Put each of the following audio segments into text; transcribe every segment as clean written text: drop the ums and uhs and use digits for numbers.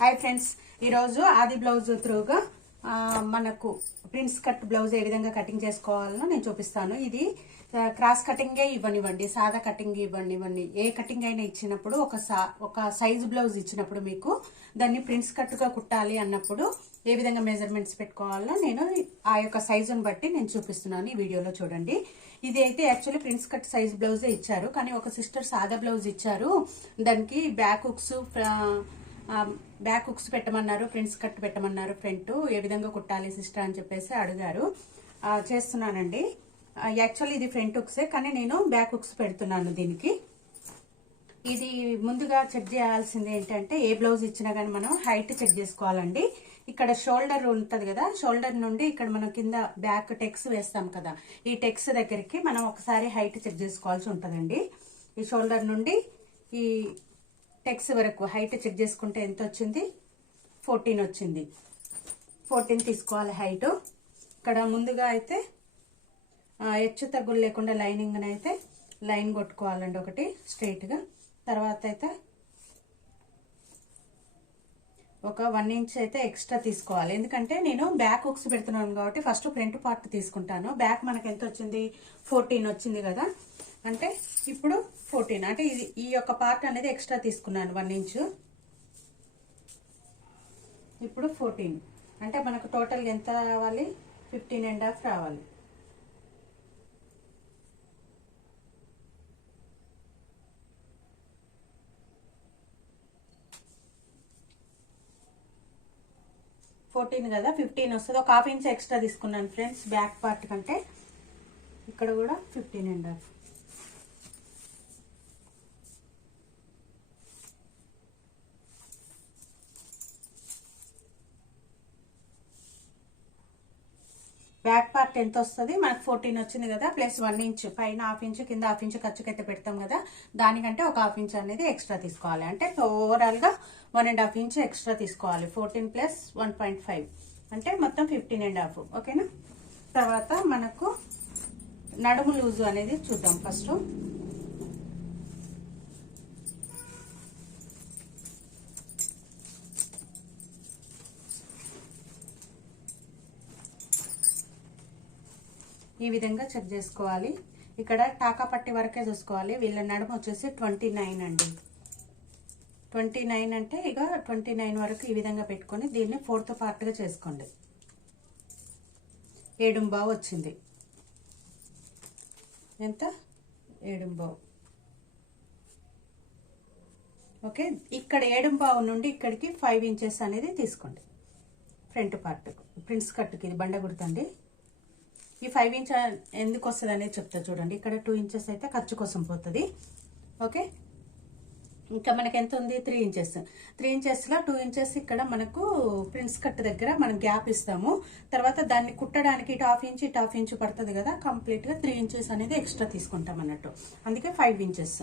Hi friends, ఈరోజు ఆది blouse త్రూగా మనకు ప్రిన్స్ కట్ బ్లౌజ్ ఏ విధంగా కటింగ్ చేసుకోవాలో నేను చూపిస్తాను. ఇది క్రాస్ కటింగే ఇవ్వనివ్వండి, సాదా కటింగ్ ఇవ్వనివ్వండి, ఏ కటింగ్ అయినా ఇచ్చినప్పుడు ఒక సైజ్ బ్లౌజ్ ఇచ్చినప్పుడు మీకు దాన్ని ప్రిన్స్ కట్గా కుట్టాలి అన్నప్పుడు ఏ విధంగా మెజర్మెంట్స్ పెట్టుకోవాలో నేను ఆ యొక్క సైజును బట్టి నేను చూపిస్తున్నాను. ఈ వీడియోలో చూడండి. ఇది అయితే యాక్చువల్లీ ప్రిన్స్ కట్ సైజ్ బ్లౌజే ఇచ్చారు, కానీ ఒక సిస్టర్ సాదా బ్లౌజ్ ఇచ్చారు. దానికి బ్యాక్ హుక్స్ పెట్టమన్నారు, ప్రిన్స్ కట్ పెట్టమన్నారు. ఫ్రంట్ ఏ విధంగా కుట్టాలి సిస్టర్ అని చెప్పేసి అడిగారు. చేస్తున్నానండి. యాక్చువల్లీ ఇది ఫ్రంట్ హుక్సే, కానీ నేను బ్యాక్ హుక్స్ పెడుతున్నాను. దీనికి ఇది ముందుగా చెక్ చేయాల్సింది ఏంటంటే, ఏ బ్లౌజ్ ఇచ్చినా కానీ మనం హైట్ చెక్ చేసుకోవాలండి. ఇక్కడ షోల్డర్ ఉంటది కదా, షోల్డర్ నుండి ఇక్కడ మనం కింద బ్యాక్ టెక్స్ వేస్తాం కదా, ఈ టెక్స్ దగ్గరికి మనం ఒకసారి హైట్ చెక్ చేసుకోవాల్సి ఉంటుందండి. ఈ షోల్డర్ నుండి ఈ టెక్స్ వరకు హైట్ చెక్ చేసుకుంటే ఎంత వచ్చింది? 14 వచ్చింది. 14 తీసుకోవాలి హైట్. ఇక్కడ ముందుగా అయితే హెచ్చు తగ్గులు లేకుండా లైనింగ్ అయితే లైన్ కొట్టుకోవాలండి ఒకటి స్ట్రైట్ గా. తర్వాత అయితే ఒక 1 ఇంచ్ అయితే ఎక్స్ట్రా తీసుకోవాలి, ఎందుకంటే నేను బ్యాక్ హుక్స్ పెడుతున్నాను కాబట్టి ఫస్ట్ ఫ్రంట్ పార్ట్ తీసుకుంటాను. బ్యాక్ మనకి ఎంత వచ్చింది? 14 వచ్చింది కదా, అంటే ఇప్పుడు 14 అంటే ఈ యొక్క పార్ట్ అనేది ఎక్స్ట్రా తీసుకున్నాను 1 ఇంచు. ఇప్పుడు 14 అంటే మనకు టోటల్ ఎంత రావాలి? 15.5 రావాలి. కదా 15 వస్తుంది. ఒక 1/2 ఇంచ్ ఎక్స్ట్రా తీసుకున్నాను ఫ్రెండ్స్ బ్యాక్ పార్ట్ కంటే. ఇక్కడ కూడా 15.5. బ్యాక్ పార్ట్ ఎంత వస్తుంది మనకు? 14 వచ్చింది కదా, ప్లస్ 1 ఇంచ్ పైన 1/2 ఇంచ్ కింద 1/2 ఇంచ్ ఖర్చుకైతే పెడతాం కదా, దానికంటే ఒక 1/2 ఇంచ్ అనేది ఎక్స్ట్రా తీసుకోవాలి. అంటే ఓవరాల్ గా 1.5 ఇంచ్ ఎక్స్ట్రా తీసుకోవాలి. 14 ప్లస్ 1.5 అంటే మొత్తం 15.5. ఓకేనా? తర్వాత మనకు నడుము లూజు అనేది చూద్దాం ఫస్ట్. ఈ విధంగా చెక్ చేసుకోవాలి. ఇక్కడ టాకా పట్టి వరకే చూసుకోవాలి. వీళ్ళ నడుము వచ్చేసి 29 అండి. 29 అంటే ఇక 29 వరకు ఈ విధంగా పెట్టుకొని దీన్ని 4th పార్ట్ గా చేసుకోండి. 7.5 వచ్చింది. ఎంత? 7.5. ఓకే, ఇక్కడ 7.5 నుండి ఇక్కడికి 5 ఇంచెస్ అనేది తీసుకోండి. ఫ్రంట్ పార్ట్ ప్రిన్స్ కట్కి ఇది బండ గుర్తండి. ఈ 5 ఇంచ్ ఎందుకు వస్తుంది అనేది చెప్తా చూడండి. ఇక్కడ 2 ఇంచెస్ అయితే ఖర్చు కోసం పోతుంది. ఓకే, ఇంకా మనకి ఎంత ఉంది? 3 ఇంచెస్. 3 ఇంచెస్ లో 2 ఇంచెస్ ఇక్కడ మనకు ప్రిన్స్ కట్ దగ్గర మనం గ్యాప్ ఇస్తాము. తర్వాత దాన్ని కుట్టడానికి ఇటు 1/2 ఇంచ్ ఇటు 1/2 ఇంచ్ పడుతుంది కదా, కంప్లీట్ గా 3 ఇంచెస్ అనేది ఎక్స్ట్రా తీసుకుంటాం అన్నట్టు. అందుకే 5 ఇంచెస్.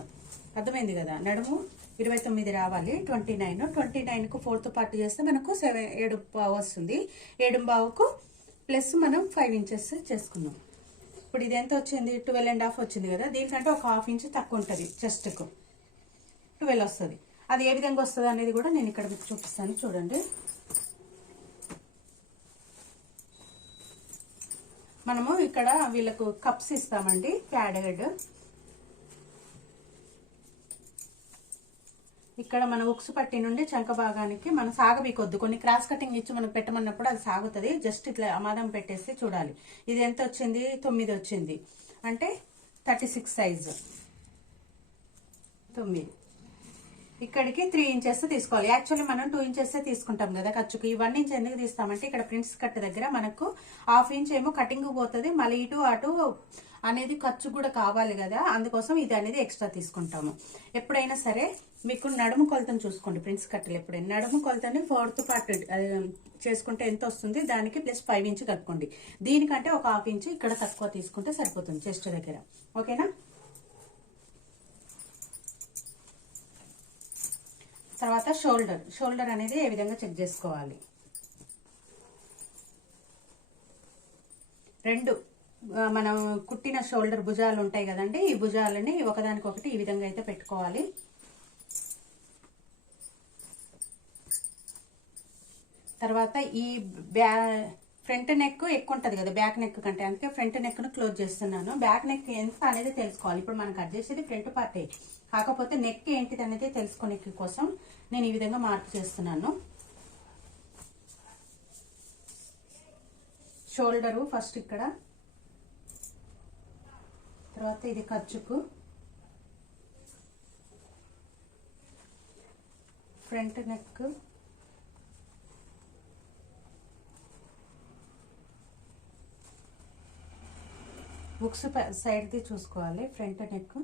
అర్థమైంది కదా? నడుము 29 రావాలి. 29కు 4th పార్ట్ చేస్తే మనకు 7.5 వస్తుంది. 7.5కు ప్లస్ మనం 5 ఇంచెస్ చేసుకున్నాం. ఇప్పుడు ఇది ఎంత వచ్చింది? 12.5 వచ్చింది కదా, దీనికంటే ఒక 1/2 ఇంచ్ తక్కువ ఉంటుంది. చెస్ట్కు 12 వస్తుంది. అది ఏ విధంగా వస్తుంది అనేది కూడా నేను ఇక్కడ మీకు చూపిస్తాను చూడండి. మనము ఇక్కడ వీళ్ళకు కప్స్ ఇస్తామండి, ప్యాడెడ్. ఇక్కడ మన ఉక్సు పట్టి నుండి చంక భాగానికి మనం సాగబీకొద్దు. కొన్ని క్రాస్ కటింగ్ ఇచ్చి మనం పెట్టమన్నప్పుడు అది సాగుతుంది. జస్ట్ ఇట్లా అమాదం పెట్టేసి చూడాలి. ఇది ఎంత వచ్చింది? 9 వచ్చింది. అంటే 36 సైజు 9. ఇక్కడికి 3 ఇంచెస్ తీసుకోవాలి. యాక్చువల్లీ మనం 2 ఇంచెస్ తీసుకుంటాం కదా ఖర్చుకి. ఈ 1 ఇంచ్ ఎందుకు తీస్తామంటే ఇక్కడ ప్రిన్స్ కట్ దగ్గర మనకు 1/2 ఇంచ్ ఏమో కటింగ్ పోతుంది, మళ్ళీ ఇటు అటు అనేది ఖర్చు కూడా కావాలి కదా, అందుకోసం ఇది అనేది ఎక్స్ట్రా తీసుకుంటాము. ఎప్పుడైనా సరే మీకు నడుము కొలతను చూసుకోండి. ప్రిన్స్ కట్టలు ఎప్పుడైనా నడుము కొలతని 4th పార్ట్ చేసుకుంటే ఎంత వస్తుంది, దానికి ప్లస్ 5 ఇంచ్ కలుపుకోండి. దీనికంటే ఒక 1/2 ఇంచ్ ఇక్కడ తక్కువ తీసుకుంటే సరిపోతుంది చెస్ట్ దగ్గర. ఓకేనా? తర్వాత షోల్డర్ అనేది ఏ విధంగా చెక్ చేసుకోవాలి? 2 మనం కుట్టిన షోల్డర్ భుజాలు ఉంటాయి కదండి, ఈ భుజాలని ఒకదానికొకటి ఈ విధంగా అయితే పెట్టుకోవాలి. తర్వాత ఈ ఫ్రంట్ నెక్ ఎక్కువ ఉంటుంది కదా బ్యాక్ నెక్ కంటే, అందుకే ఫ్రంట్ నెక్ను క్లోజ్ చేస్తున్నాను. బ్యాక్ నెక్ ఎంత అనేది తెలుసుకోవాలి. ఇప్పుడు మనం కట్ చేసేది ఫ్రంట్ పార్టే, కాకపోతే నెక్ ఏంటిది అనేది తెలుసుకునే కోసం నేను ఈ విధంగా మార్క్ చేస్తున్నాను. షోల్డరు ఫస్ట్ ఇక్కడ, తర్వాత ఇది ఖర్చుకు, ఫ్రంట్ నెక్, బుక్స్ సైడ్ది చూసుకోవాలి. ఫ్రంట్ నెక్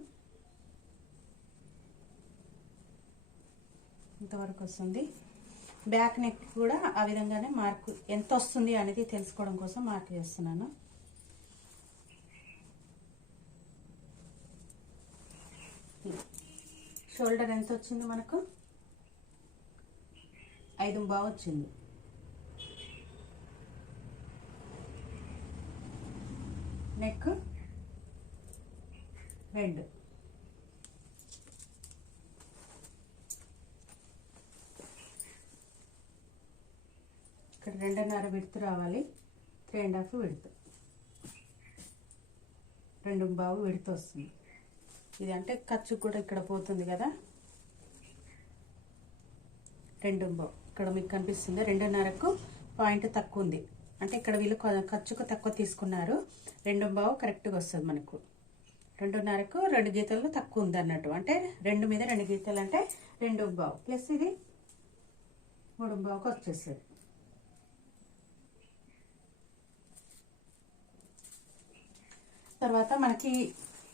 ఇంతవరకు వస్తుంది. బ్యాక్ నెక్ కూడా ఆ విధంగానే మార్క్ ఎంత వస్తుంది అనేది తెలుసుకోవడం కోసం మార్క్ చేస్తున్నాను. షోల్డర్ ఎంత వచ్చింది మనకు? 5.5 వచ్చింది. నెక్ 2, ఇక్కడ 2.5 విడ్త్ రావాలి, 3.5 విడ్త్, 2.5 విడ్త్ వస్తుంది. ఇది అంటే ఖర్చు కూడా ఇక్కడ పోతుంది కదా, 2.5 ఇక్కడ మీకు కనిపిస్తుంది. 2.5కు పాయింట్ తక్కువ ఉంది, అంటే ఇక్కడ వీళ్ళు ఖర్చుకు తక్కువ తీసుకున్నారు. 2.5 కరెక్ట్గా వస్తుంది మనకు. 2.5కు 2 గీతలు తక్కువ ఉంది అన్నట్టు, అంటే 2 మీద 2 గీతలు అంటే 2.5 ప్లస్ ఇది 3.5కు వచ్చేస్తుంది. తర్వాత మనకి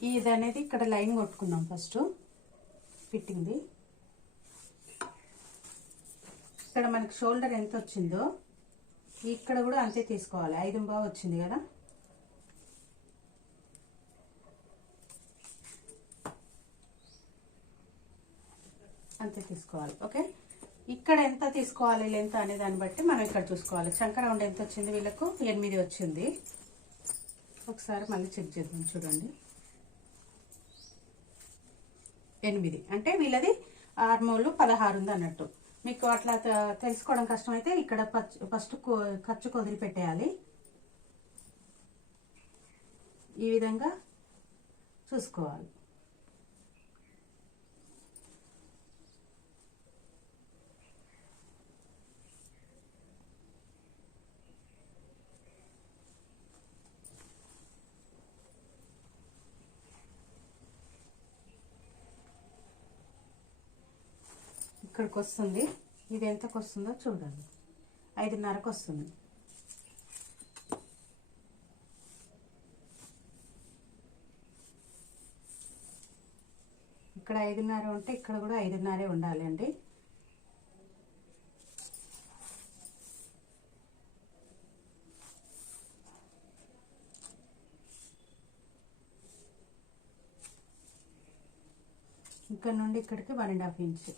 ఇది అనేది ఇక్కడ లైన్ కొట్టుకుందాం ఫస్ట్ ఫిట్టింగ్ది. ఇక్కడ మనకి షోల్డర్ ఎంత వచ్చిందో ఇక్కడ కూడా అంతే తీసుకోవాలి. 5.5 వచ్చింది కదా, అంతే తీసుకోవాలి. ఓకే, ఇక్కడ ఎంత తీసుకోవాలి లెంత్ అనే దాన్ని బట్టి మనం ఇక్కడ చూసుకోవాలి. చంక రౌండ్ ఎంత వచ్చింది వీళ్ళకు? 8 వచ్చింది. ఒకసారి మళ్ళీ చెక్ చేద్దాం. చూడండి, 8 అంటే వీళ్ళది ఆర్మోలు 16 ఉంది అన్నట్టు. మీకు అట్లా తెలుసుకోవడం కష్టమైతే ఇక్కడ ఫస్ట్ ఖర్చు వదిలిపెట్టేయాలి. ఈ విధంగా చూసుకోవాలి. ఇక్కడికి వస్తుంది. ఇది ఎంతకు వస్తుందో చూడండి, 5.5కు వస్తుంది. ఇక్కడ 5.5 ఉంటే ఇక్కడ కూడా 5.5 ఉండాలి అండి. ఇక్కడ నుండి ఇక్కడికి 1.5 ఇంచ్.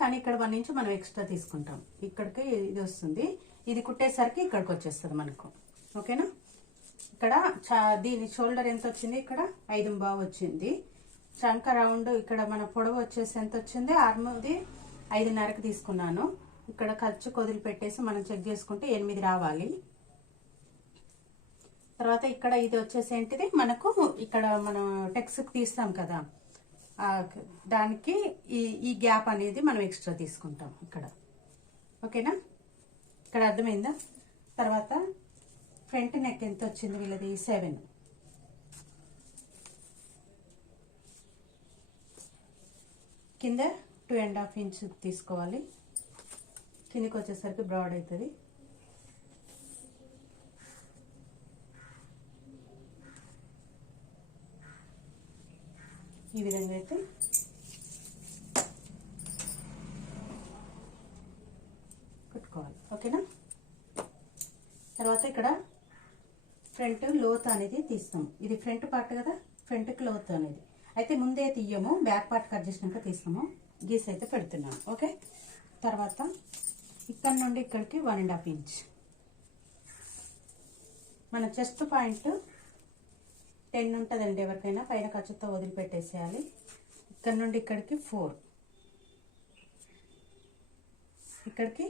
కానీ ఇక్కడ 1 ఇంచ్ మనం ఎక్స్ట్రా తీసుకుంటాం. ఇక్కడికి ఇది వస్తుంది. ఇది కుట్టేసరికి ఇక్కడికి వచ్చేస్తుంది మనకు. ఓకేనా, ఇక్కడ దీని షోల్డర్ ఎంత వచ్చింది? ఇక్కడ 5.5 వచ్చింది. చంక రౌండ్ ఇక్కడ మన పొడవు వచ్చేసి ఎంత వచ్చింది? ఆర్మ్ది 5.5కి తీసుకున్నాను. ఇక్కడ ఖర్చు వదిలిపెట్టేసి మనం చెక్ చేసుకుంటే 8 రావాలి. తర్వాత ఇక్కడ ఇది వచ్చేసి ఏంటిది మనకు, ఇక్కడ మనం టెక్స్కి తీస్తాం కదా, దానికి ఈ గ్యాప్ అనేది మనం ఎక్స్ట్రా తీసుకుంటాం ఇక్కడ. ఓకేనా, ఇక్కడ అర్థమైందా? తర్వాత ఫ్రంట్ నెక్ ఎంత వచ్చింది వీళ్ళది? 7. కింద 2.5 ఇంచ్ తీసుకోవాలి. కిందికి వచ్చేసరికి బ్రాడ్ అవుతుంది. ఈ విధంగా అయితే కుట్టుకోవాలి. ఓకేనా, తర్వాత ఇక్కడ ఫ్రంట్ లోత్ అనేది తీస్తాం. ఇది ఫ్రంట్ పార్ట్ కదా, ఫ్రంట్కి లోత్ అనేది అయితే ముందే తీయము, బ్యాక్ పార్ట్ కట్ చేసినాక తీస్తాము. గీస్ అయితే పెడుతున్నాము. ఓకే, తర్వాత ఇక్కడ నుండి ఇక్కడికి 1.5 ఇంచ్. మన చెస్ట్ పాయింట్ 10 ఉంటుందండి. ఎవరికైనా పైన ఖర్చుతో వదిలిపెట్టేసేయాలి. ఇక్కడ నుండి ఇక్కడికి 4, ఇక్కడికి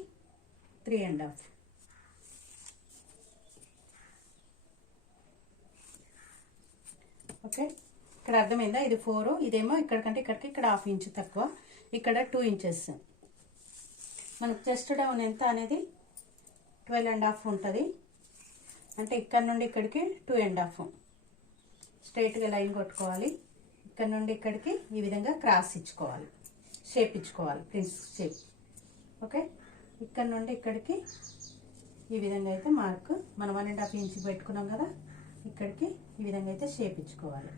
3.5. ఓకే, ఇక్కడ అర్థమైందా? ఇది 4, ఇదేమో ఇక్కడికంటే ఇక్కడికి ఇక్కడ 1/2 ఇంచ్ తక్కువ, ఇక్కడ 2 ఇంచెస్. మనకు చెస్ట్ డౌన్ ఎంత అనేది 12.5 ఉంటుంది. అంటే ఇక్కడ నుండి ఇక్కడికి 2.5 స్ట్రైట్గా లైన్ కొట్టుకోవాలి. ఇక్కడ నుండి ఇక్కడికి ఈ విధంగా క్రాస్ ఇచ్చుకోవాలి, షేప్ ఇచ్చుకోవాలి, ప్రిన్స్ షేప్. ఓకే, ఇక్కడ నుండి ఇక్కడికి ఈ విధంగా అయితే మార్క్ మనం 1.5 ఇంచ్ పెట్టుకున్నాం కదా, ఇక్కడికి ఈ విధంగా అయితే షేప్ ఇచ్చుకోవాలి.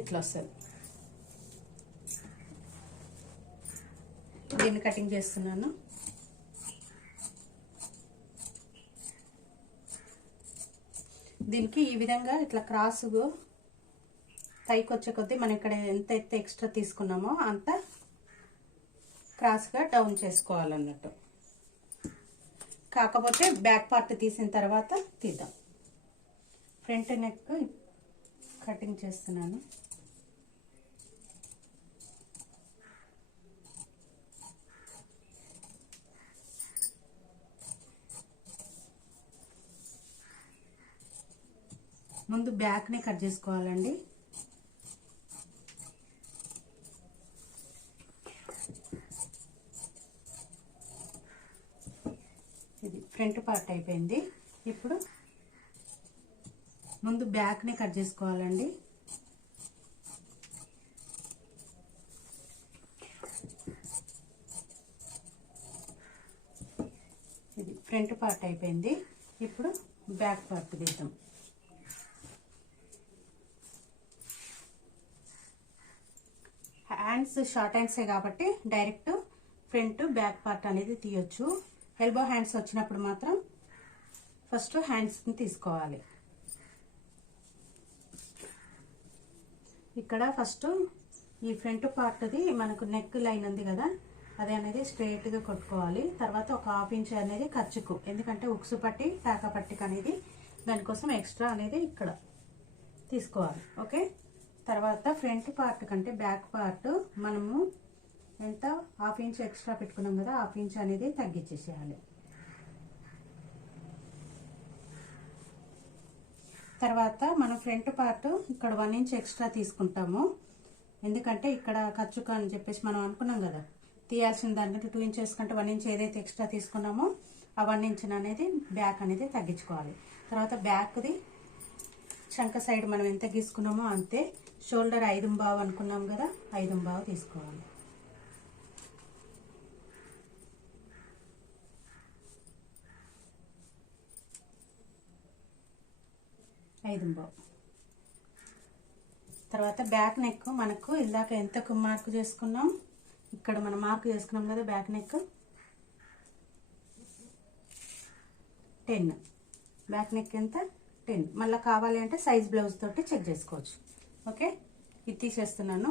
ఇట్లా వస్తుంది. దీన్ని కటింగ్ చేస్తున్నాను. దీనికి ఈ విధంగా ఇట్లా క్రాస్ పైకి వచ్చే కొద్దీ మనం ఇక్కడ ఎంత ఎత్తు ఎక్స్ట్రా తీసుకున్నామో అంత క్రాస్గా డౌన్ చేసుకోవాలన్నట్టు. కాకపోతే బ్యాక్ పార్ట్ తీసిన తర్వాత తీద్దాం. ఫ్రంట్ నెక్ కటింగ్ చేస్తున్నాను. ముందు బ్యాక్ని కట్ చేసుకోవాలండి. ఇది ఫ్రంట్ పార్ట్ అయిపోయింది. ఇప్పుడు ముందు బ్యాక్ని కట్ చేసుకోవాలండి. ఇది ఫ్రంట్ పార్ట్ అయిపోయింది. ఇప్పుడు బ్యాక్ పార్ట్ తీద్దాం. హ్యాండ్స్ షార్ట్ హ్యాండ్సే కాబట్టి డైరెక్ట్ ఫ్రంట్ బ్యాక్ పార్ట్ అనేది తీయొచ్చు. ఎల్బో హ్యాండ్స్ వచ్చినప్పుడు మాత్రం ఫస్ట్ హ్యాండ్స్ని తీసుకోవాలి. ఇక్కడ ఫస్ట్ ఈ ఫ్రంట్ పార్ట్ది మనకు నెక్ లైన్ ఉంది కదా, అది అనేది స్ట్రైట్గా కొట్టుకోవాలి. తర్వాత ఒక 1/2 ఇంచ్ అనేది ఖర్చుకు, ఎందుకంటే ఉక్సు పట్టి టాకా పట్టికి అనేది దానికోసం ఎక్స్ట్రా అనేది ఇక్కడ తీసుకోవాలి. ఓకే, తర్వాత ఫ్రంట్ పార్ట్ కంటే బ్యాక్ పార్ట్ మనము ఎంత 1/2 ఇంచ్ ఎక్స్ట్రా పెట్టుకున్నాం కదా, 1/2 ఇంచ్ అనేది తగ్గించేసేయాలి. తర్వాత మనం ఫ్రంట్ పార్ట్ ఇక్కడ 1 ఇంచ్ ఎక్స్ట్రా తీసుకుంటాము. ఎందుకంటే ఇక్కడ ఖర్చుకు అని చెప్పేసి మనం అనుకున్నాం కదా, తీయాల్సిన దానికంటే 2 ఇంచెస్ కంటే 1 ఇంచ్ ఏదైతే ఎక్స్ట్రా తీసుకున్నామో ఆ 1 ఇంచ్ అనేది బ్యాక్ అనేది తగ్గించుకోవాలి. తర్వాత బ్యాక్ది చంక సైడ్ మనం ఎంత గీసుకున్నామో అంతే. షోల్డర్ 5.5 అనుకున్నాం కదా, 5.5 తీసుకోవాలి. తర్వాత బ్యాక్ నెక్ మనకు ఇందాక ఎంతకు మార్క్ చేసుకున్నాం, ఇక్కడ మనం మార్క్ చేసుకున్నాం కదా బ్యాక్ నెక్ 10. బ్యాక్ నెక్ ఎంత 10. మళ్ళీ కావాలి అంటే సైజ్ బ్లౌజ్ తోటి చెక్ చేసుకోవచ్చు. ఓకే, ఇది తీసేస్తున్నాను.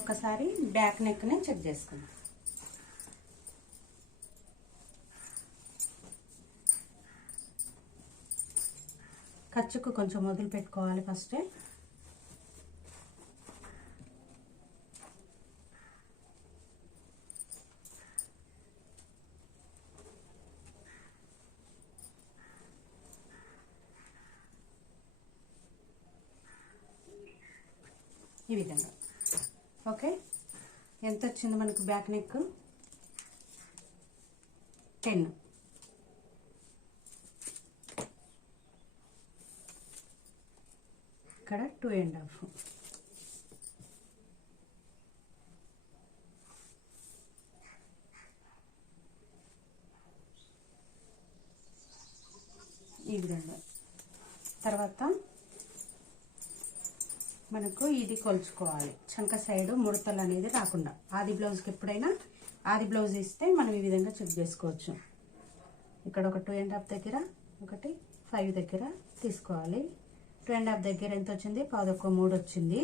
ఒకసారి బ్యాక్ నెక్ని చెక్ చేసుకుందాం. ఖర్చుకు కొంచెం వదిలి పెట్టుకోవాలి ఫస్టే. ఈ విధంగా. ఓకే, ఎంత వచ్చింది మనకు బ్యాక్ నెక్ 10. ఇక్కడ 2.5. ఈ విధంగా. తర్వాత మనకు ఇది కొలుచుకోవాలి, చంక సైడ్ ముడతలు అనేది రాకుండా. ఆది బ్లౌజ్కి ఎప్పుడైనా ఆది బ్లౌజ్ ఇస్తే మనం ఈ విధంగా చెక్ చేసుకోవచ్చు. ఇక్కడ ఒక 2.5 దగ్గర, ఒకటి 5 దగ్గర తీసుకోవాలి. 2.5 దగ్గర ఎంత వచ్చింది? 11.3 వచ్చింది.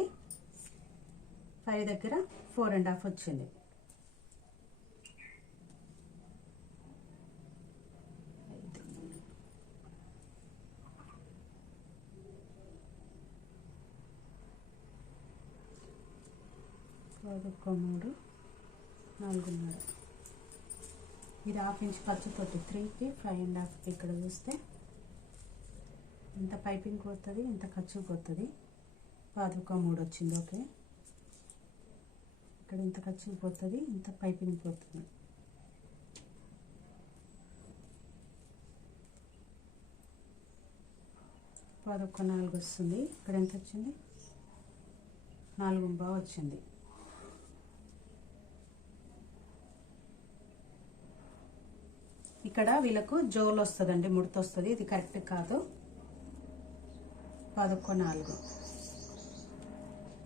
5 దగ్గర 4.5 వచ్చింది. ఒక 3 4.5. ఇది 1/2 ఇంచ్ ఖర్చుతోటి 3కి 5.5 ఇక్కడ చూస్తే ఇంత పైపింగ్ పోతుంది, ఇంత ఖర్చు పోతుంది. 11.3 వచ్చింది. ఓకే, ఇక్కడ ఇంత ఖర్చు పోతుంది, ఇంత పైపింగ్ పోతుంది. ఒక 4 వస్తుంది. ఇక్కడ ఎంత వచ్చింది? 4.5 వచ్చింది. ఇక్కడ వీళ్ళకు జోలు వస్తుందండి, ముడత వస్తుంది. ఇది కరెక్ట్ కాదు. 11.4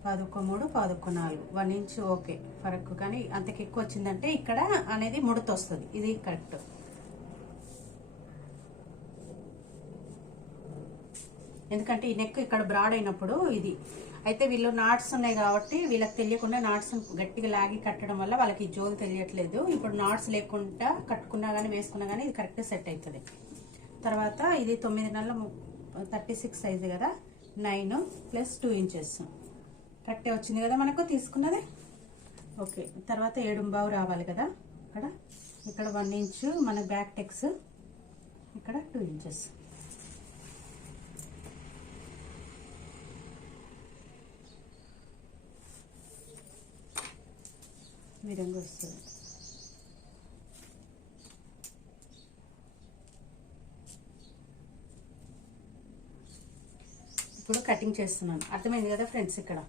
11.3 11.4 1 ఇంచ్ ఓకే ఫరక్, కానీ అంతకు ఎక్కువ వచ్చిందంటే ఇక్కడ అనేది ముడత వస్తుంది. ఇది కరెక్ట్. ఎందుకంటే ఈ నెక్ ఇక్కడ బ్రాడ్ అయినప్పుడు ఇది అయితే వీళ్ళు నాట్స్ ఉన్నాయి కాబట్టి వీళ్ళకి తెలియకుండా నాట్స్ గట్టిగా లాగి కట్టడం వల్ల వాళ్ళకి జోలు తెలియట్లేదు. ఇప్పుడు నాట్స్ లేకుండా కట్టుకున్నా కానీ వేసుకున్నా కానీ ఇది కరెక్ట్ సెట్ అవుతుంది. తర్వాత ఇది 9 నెలల 36 సైజు కదా, 9 + 2 ఇంచెస్ కరెక్టే వచ్చింది కదా మనకు తీసుకున్నది. ఓకే, తర్వాత 7.5 రావాలి కదా. ఇక్కడ 1 ఇంచు మన బ్యాక్ టెక్స్, ఇక్కడ 2 ఇంచెస్. ఈ విధంగా వస్తుంది. ఇప్పుడు కటింగ్ చేస్తున్నాను. అర్థమైంది కదా ఫ్రెండ్స్? ఇక్కడ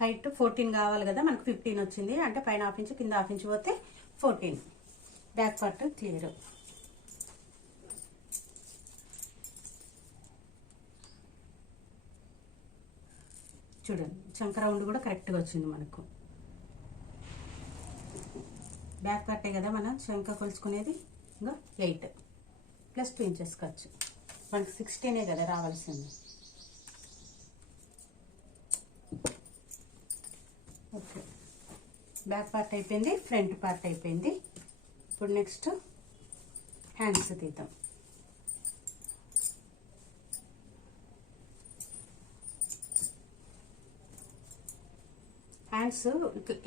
హైట్ 14 కావాలి కదా మనకు, 15 వచ్చింది. అంటే పైన 1/2 ఇంచు కింద 1/2 ఇంచు పోతే 14. Back part clear. చూడండి, చంక రౌండ్ కూడా కరెక్ట్గా వచ్చింది మనకు. బ్యాక్ పార్టే కదా మనం చంక కొలుచుకునేది. ఇంకా 8 + 2 ఇంచెస్ ఖర్చు మనకు 16 కదా రావాల్సింది. ఓకే, బ్యాక్ పార్ట్ అయిపోయింది, ఫ్రంట్ పార్ట్ అయిపోయింది. ఇప్పుడు నెక్స్ట్ హ్యాండ్స్ తీద్దాం. హ్యాండ్స్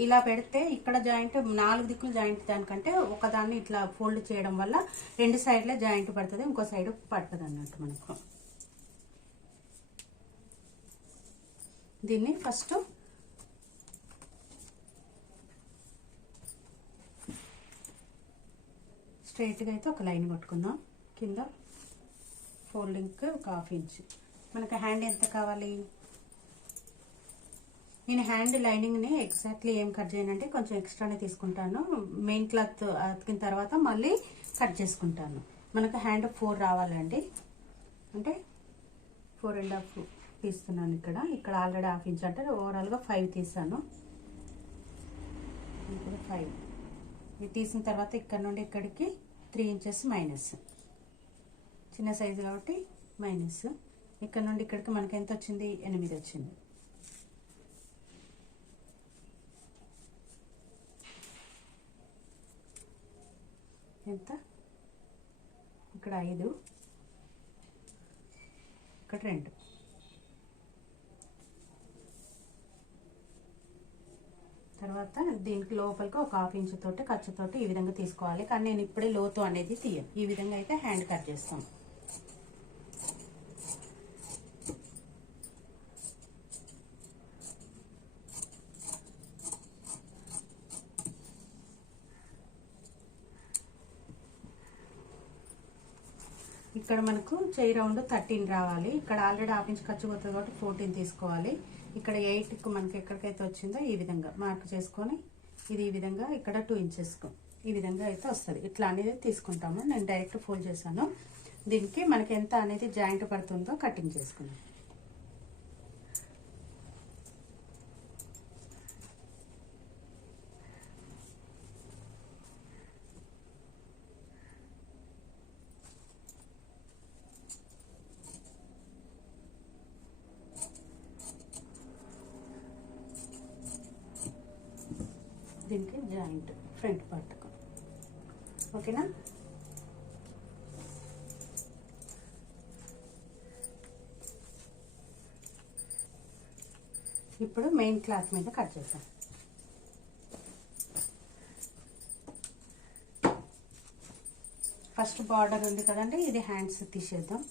ఇలా పెడితే ఇక్కడ జాయింట్ 4 దిక్కులు జాయింట్ దానికంటే ఒకదాన్ని ఇట్లా ఫోల్డ్ చేయడం వల్ల 2 సైడ్లే జాయింట్ పడుతుంది, ఇంకో సైడ్ పడుతుంది అన్నట్టు మనకు. దీన్ని ఫస్ట్ స్ట్రైట్గా అయితే ఒక లైన్ కొట్టుకుందాం. కింద ఫోల్డింగ్కి ఒక 1/2 ఇంచ్. మనకు హ్యాండ్ ఎంత కావాలి? నేను హ్యాండ్ లైనింగ్ని ఎగ్జాక్ట్లీ ఏం కట్ చేయనంటే కొంచెం ఎక్స్ట్రానే తీసుకుంటాను. మెయిన్ క్లాత్ అతికిన తర్వాత మళ్ళీ కట్ చేసుకుంటాను. మనకు హ్యాండ్ 4 రావాలండి. అంటే 4.5 తీస్తున్నాను. ఇక్కడ ఆల్రెడీ 1/2 ఇంచ్ అంటే ఓవరాల్గా 5 తీసాను. ఇప్పుడు 5 ఇది తీసిన తర్వాత ఇక్కడ నుండి ఇక్కడికి 3 ఇంచెస్ మైనస్. చిన్న సైజు కాబట్టి మైనస్. ఇక్కడ నుండి ఇక్కడికి మనకి ఎంత వచ్చింది? 8 వచ్చింది. ఎంత? ఇక్కడ 5, ఇక్కడ 2. తర్వాత దీనికి లోపలికి ఒక 1/2 ఇంచ్ తోటి ఖర్చుతోటి ఈ విధంగా తీసుకోవాలి. కానీ నేను ఇప్పుడే లోతు అనేది తీయను. ఈ విధంగా అయితే హ్యాండ్ కట్ చేస్తాం. ఇక్కడ మనకు చెయ్యి రౌండ్ 13 రావాలి. ఇక్కడ ఆల్రెడీ హాఫ్ ఇంచ్ ఖర్చు పోతుంది కాబట్టి 14 తీసుకోవాలి. ఇక్కడ 8కు మనకి ఎక్కడికైతే వచ్చిందో ఈ విధంగా మార్క్ చేసుకొని ఇది ఈ విధంగా ఇక్కడ 2 ఇంచెస్కు ఈ విధంగా అయితే వస్తుంది. ఇట్లా అనేది తీసుకుంటాము. నేను డైరెక్ట్ ఫోల్డ్ చేశాను. దీనికి మనకి ఎంత అనేది జాయింట్ పడుతుందో కటింగ్ చేసుకున్నాం. దీనికి జాయింట్ ఫ్రంట్ పార్ట్కు ఓకేనా. ఇప్పుడు మెయిన్ క్లాత్ మీద కట్ చేద్దాం. ఫస్ట్ బార్డర్ ఉంది కదండి, ఇది హ్యాండ్స్ తీసేద్దాం.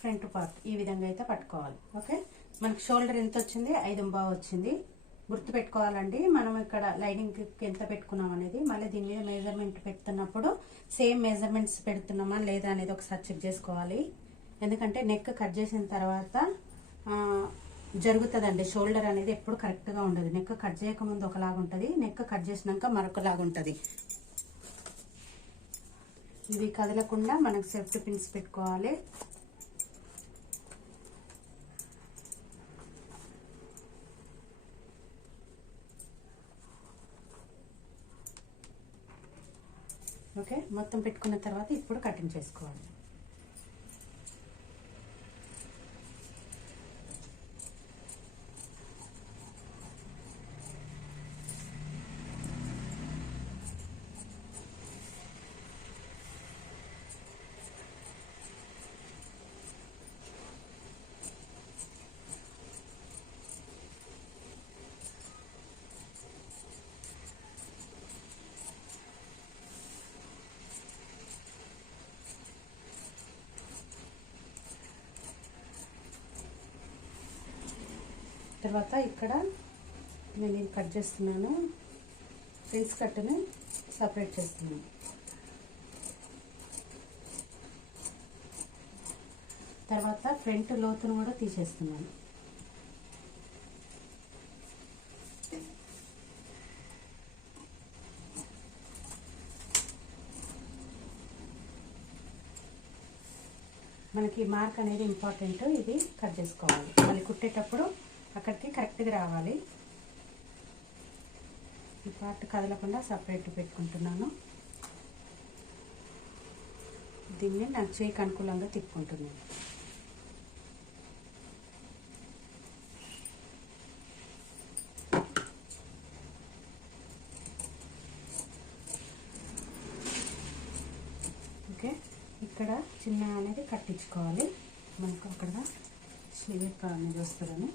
ఫ్రంట్ పార్ట్ ఈ విధంగా అయితే పట్టుకోవాలి. ఓకే, మనకి షోల్డర్ ఎంత వచ్చింది? 5.5 వచ్చింది. గుర్తు పెట్టుకోవాలండి. మనం ఇక్కడ లైనింగ్ ఎంత పెట్టుకున్నాం అనేది, మళ్ళీ దీని మీద మెజర్మెంట్ పెడుతున్నప్పుడు సేమ్ మెజర్మెంట్స్ పెడుతున్నామా లేదా అనేది ఒకసారి చెక్ చేసుకోవాలి. ఎందుకంటే నెక్ కట్ చేసిన తర్వాత జరుగుతుందండి. షోల్డర్ అనేది ఎప్పుడు కరెక్ట్గా ఉండదు. నెక్ కట్ చేయకముందు ఒకలాగా ఉంటుంది, నెక్ కట్ చేసినాక మరొకలాగా ఉంటుంది. ఇవి కదలకుండా మనకు సేఫ్టీ పిన్స్ పెట్టుకోవాలి. ఓకే, మొత్తం పెట్టుకున్న తర్వాత ఇప్పుడు కటింగ్ చేసుకోవాలి. తర్వాత ఇక్కడ నేను ఇది కట్ చేస్తున్నాను, ప్రిన్స్ కట్ని సపరేట్ చేస్తున్నాను. తర్వాత ఫ్రంట్ లోతును కూడా తీసేస్తున్నాను. మనకి మార్క్ అనేది ఇంపార్టెంట్, ఇది కట్ చేసుకోవాలి. మళ్ళీ కుట్టేటప్పుడు అక్కడికి కరెక్ట్గా రావాలి. ఈ పార్ట్ కదలకుండా సపరేట్ పెట్టుకుంటున్నాను. దీన్ని నాకు చేయికి అనుకూలంగా తిప్పుకుంటున్నాను. ఓకే, ఇక్కడ చిన్న అనేది కట్టించుకోవాలి. మనకు అక్కడ స్లీవ్ అనేది వస్తుందని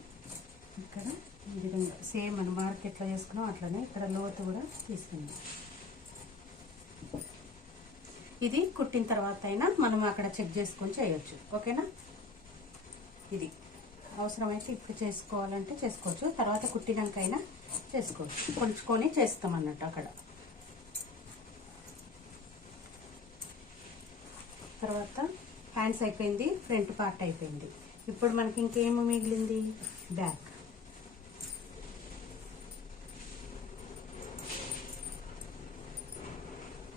ఇక్కడ ఈ విధంగా సేమ్ మనం మార్క్ ఎట్లా చేసుకున్నాం అట్లనే ఇక్కడ లోతు కూడా తీసుకుందాం. ఇది కుట్టిన తర్వాత అయినా మనం అక్కడ చెక్ చేసుకొని చేయొచ్చు. ఓకేనా, ఇది అవసరమైతే ఇప్పుడు చేసుకోవాలంటే చేసుకోవచ్చు, తర్వాత కుట్టినాకైనా చేసుకోవచ్చు. కొలుచుకొని చేస్తాం అన్నట్టు అక్కడ. తర్వాత హ్యాండ్స్ అయిపోయింది, ఫ్రంట్ పార్ట్ అయిపోయింది. ఇప్పుడు మనకి ఇంకేమో మిగిలింది, బ్యాక్.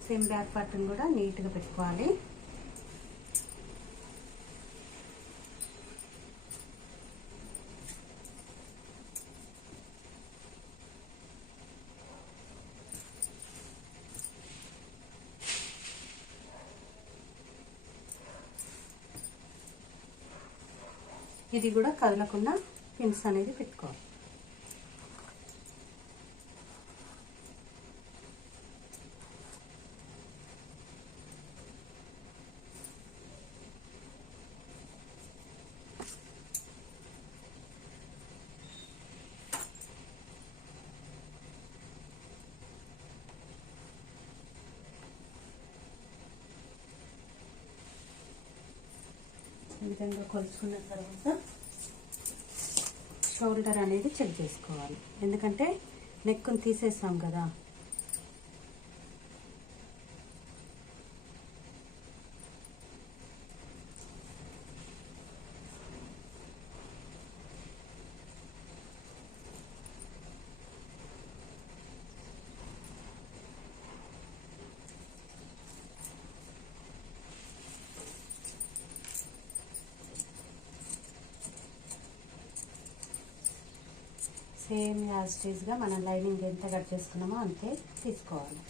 సేమ్ బ్యాక్ పార్ట్ని కూడా నీట్గా పెట్టుకోవాలి. ఇది కూడా కదలకుండా పిన్స్ అనేది పెట్టుకోవాలి. ఈ విధంగా కొలుచుకున్న తర్వాత షోల్డర్ అనేది చెక్ చేసుకోవాలి, ఎందుకంటే నెక్ని తీసేసాం కదా. సేమ్ యాస్టీజ్గా మనం లైనింగ్ ఎంత కట్ చేసుకున్నామో అంతే తీసుకోవాలి.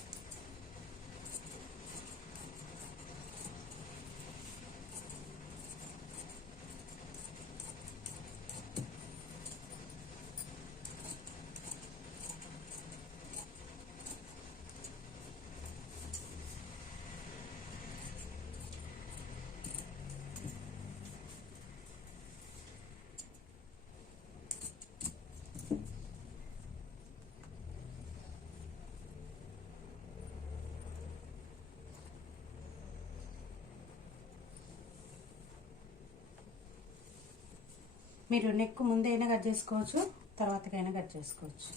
మీరు నెక్ ముందైనా కట్ చేసుకోవచ్చు, తర్వాతకైనా కట్ చేసుకోవచ్చు.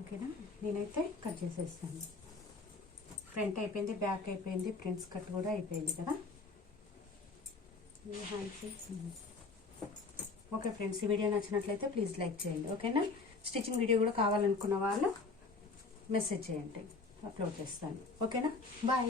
ఓకేనా, నేనైతే కట్ చేసేస్తాను. ఫ్రంట్ అయిపోయింది, బ్యాక్ అయిపోయింది, ఫ్రంట్స్ కట్ కూడా అయిపోయింది కదా. ఓకే ఫ్రెండ్స్, ఈ వీడియో నచ్చినట్లయితే ప్లీజ్ లైక్ చేయండి. ఓకేనా, స్టిచ్చింగ్ వీడియో కూడా కావాలనుకున్న వాళ్ళు మెసేజ్ చేయండి, అప్లోడ్ చేస్తాను. ఓకేనా, బాయ్.